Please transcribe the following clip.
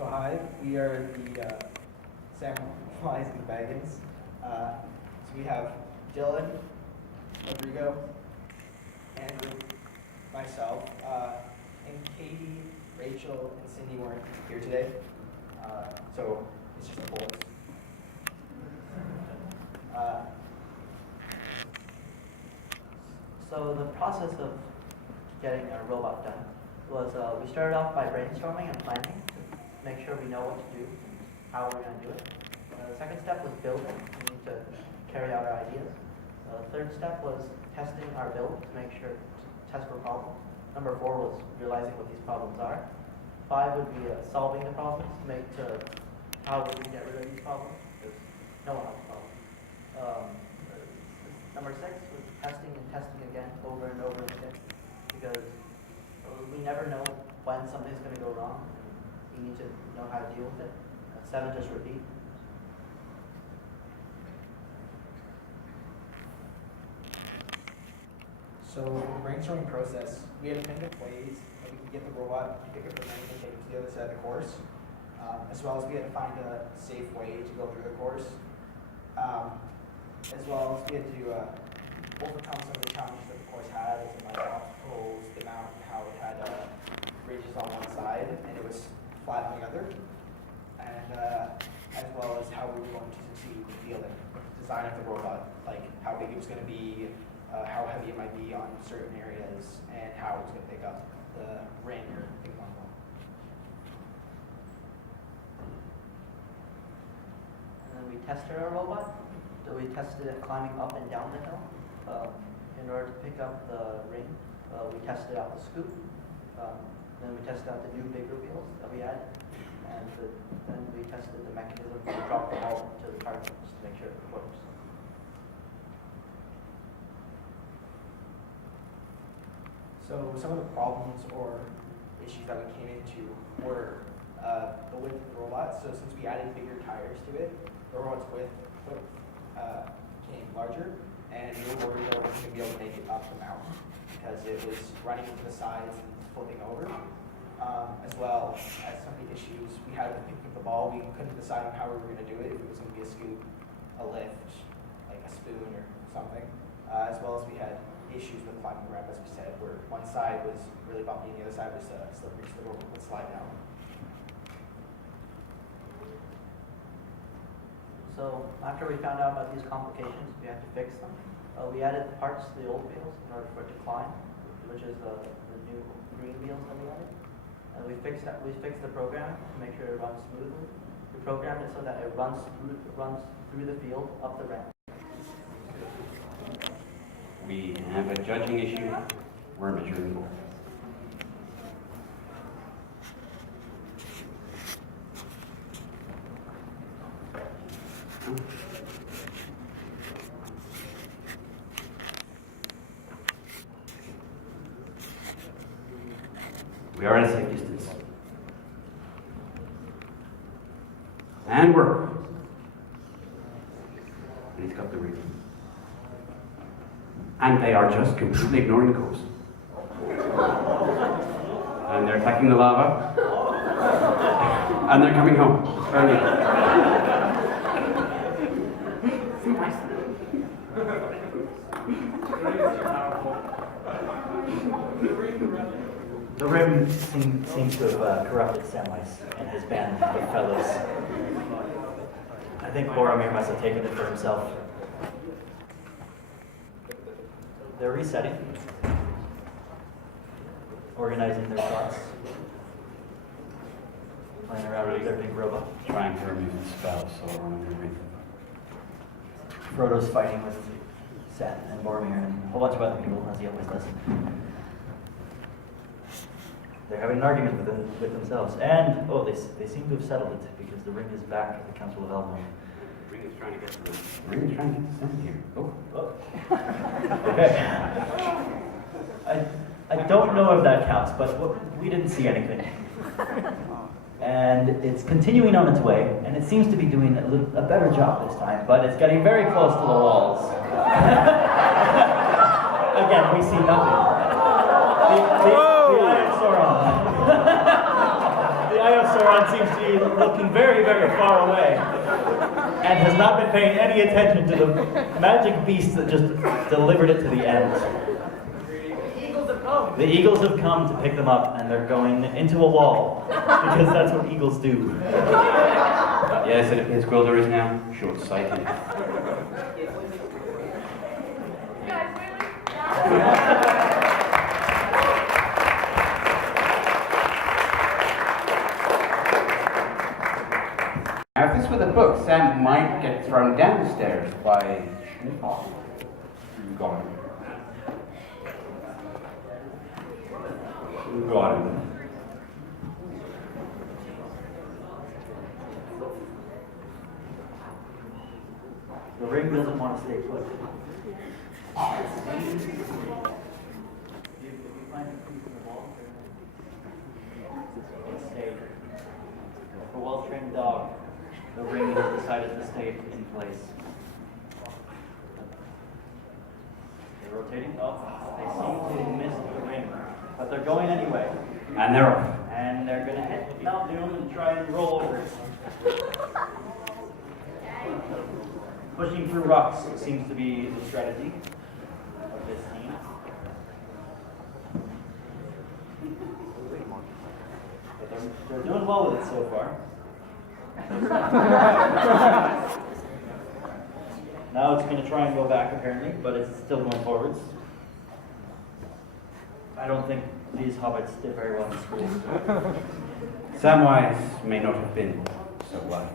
So hi, we are the Samwise and the Baggins. So we have Dylan, Rodrigo, Andrew, myself, and Katie, Rachel, and Cindy weren't here today. So it's just the boys. So the process of getting a robot done was we started off by brainstorming and planning to make sure we know what to do, how we're going to do it. The second step was building. We need to carry out our ideas. The third step was testing our build to make sure to test for problems. Number 4 was realizing what these problems are. 5 would be solving the problems to how would we get rid of these problems, because no one has problems. Number 6 was testing and testing again over and over again, because we never know when something's going to go wrong, and we need to know how to deal with it. 7, just repeat. So in the brainstorming process, we had to think of ways that we could get the robot to pick up the ring and take it to the other side of the course, as well as we had to find a safe way to go through the course, as well as we had to overcome some of the challenges that the course had, as in like obstacles, the mountain, how it had ridges on one side and it was flat on the other, and as well as how we were going to succeed in the fielding design of the robot, like how big it was going to be, how heavy it might be on certain areas, and how it was going to pick up the ring or ping pong ball. And then we tested our robot. So we tested it climbing up and down the hill. In order to pick up the ring, we tested out the scoop. Then we tested out the new bigger wheels that we had. And then we tested the mechanism to drop the ball to the cartridge to make sure it works. So some of the problems or issues that we came into were the width of the robot. So since we added bigger tires to it, the robot's width became larger, and we were worried that we weren't going to be able to make it up the mountain because it was running into the sides and flipping over. As well as some of the issues we had with picking up the ball, we couldn't decide on how we were going to do it, if it was going to be a scoop, a lift, like a spoon or something. As well as we had issues with climbing the ramp, as we said, where one side was really bumpy and the other side was slippery, so the rope would slide down. So after we found out about these complications, we had to fix them. We added parts to the old wheels in order for it to climb, which is the new green wheels that we added. And we fixed the program to make sure it runs smoothly. We programmed it so that it runs through the field up the ramp. We have a judging issue. We're measuring. We are at a safe distance. And we're. And he's got the ring. And they are just completely ignoring the course. And they're attacking the lava. And they're coming home. The rim seems to have corrupted Samwise and his band of fellows. I think Boromir must have taken it for himself. They're resetting, organizing their thoughts, playing around with their big robot. Trying to remove the spell, so we're underneath. Frodo's fighting with Sam and Boromir and a whole bunch of other people, as he always does. They're having an argument with themselves. And, they seem to have settled it, because the ring is back at the Council of Elrond. The ring is trying to get to the ring is trying to get to Sam here. Oh. Okay. I don't know if that counts, but we didn't see anything. And it's continuing on its way, and it seems to be doing a better job this time, but it's getting very close to the walls. Again, we see nothing. The Eye of Sauron seems to be looking very, very far away and has not been paying any attention to the magic beast that just delivered it to the end. The eagles have come to pick them up, and they're going into a wall, because that's what eagles do. Yes, it appears Gwilder is now short-sighted. Now, if this were the book, Sam might get thrown downstairs by Schnithoff. Got him. Got him. The ring doesn't want to stay put. If you find a piece in the wall, it's stayed. A well-trained dog, the ring has decided to stay in place. They're rotating. Oh, they seem to miss the ring, but they're going anyway. And they're off. And they're going to hit Mount Doom and try and roll over it. Pushing through rocks seems to be the strategy of this team. But they're doing well with it so far. Now it's going to try and go back apparently, but it's still going forwards. I don't think these hobbits did very well in school. Samwise may not have been so wise.